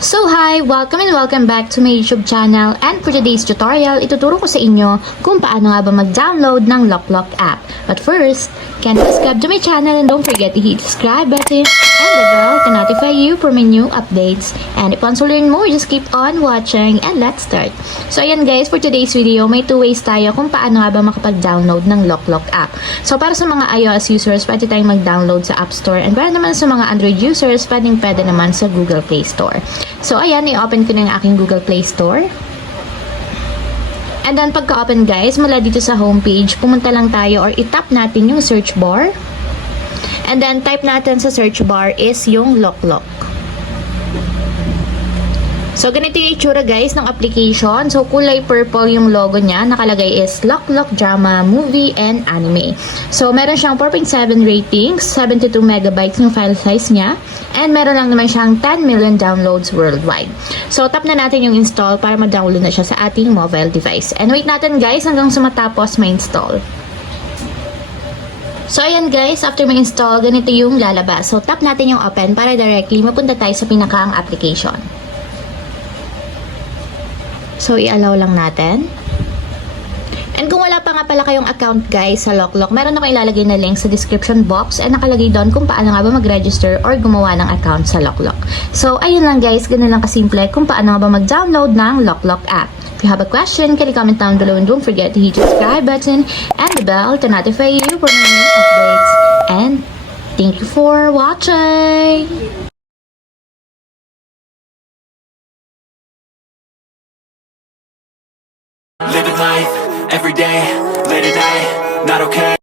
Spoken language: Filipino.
So hi! Welcome and welcome back to my YouTube channel, and for today's tutorial, ituturo ko sa inyo kung paano nga ba mag-download ng LokLok app. But first, can you subscribe to my channel and don't forget to hit the subscribe button and the bell to notify you for my new updates. And if you want to learn more, just keep on watching and let's start. So ayan guys, for today's video, may two ways tayo kung paano nga ba makapag-download ng LokLok app. So para sa mga iOS users, pwede tayong mag-download sa App Store, and para naman sa mga Android users, pwede naman sa Google Play Store. So, ayan, i-open ko na yung aking Google Play Store. And then, pagka-open guys, mula dito sa homepage, pumunta lang tayo or itap natin yung search bar. And then, type natin sa search bar is yung LokLok. So, ganito yung itsura guys ng application. So, kulay purple yung logo niya. Nakalagay is LokLok Drama, Movie, and Anime. So, meron siyang 4.7 ratings, 72 megabytes yung file size niya, and meron lang naman siyang 10 million downloads worldwide. So, tap na natin yung install para ma-download na siya sa ating mobile device. And wait natin guys hanggang sa matapos ma-install. So, ayan guys, after ma-install, ganito yung lalabas. So, tap natin yung open para directly mapunta tayo sa pinakaang application. So, i-allow lang natin. And kung wala pa nga pala kayong account guys sa LokLok, meron ako ilalagay na link sa description box and nakalagay doon kung paano nga ba mag-register or gumawa ng account sa LokLok. So, ayun lang guys, ganun lang kasimple kung paano nga ba mag-download ng LokLok app. If you have a question, can you comment down below and don't forget to hit the subscribe button and the bell to notify you for my new updates. And thank you for watching! Living life, every day, late at night, not okay.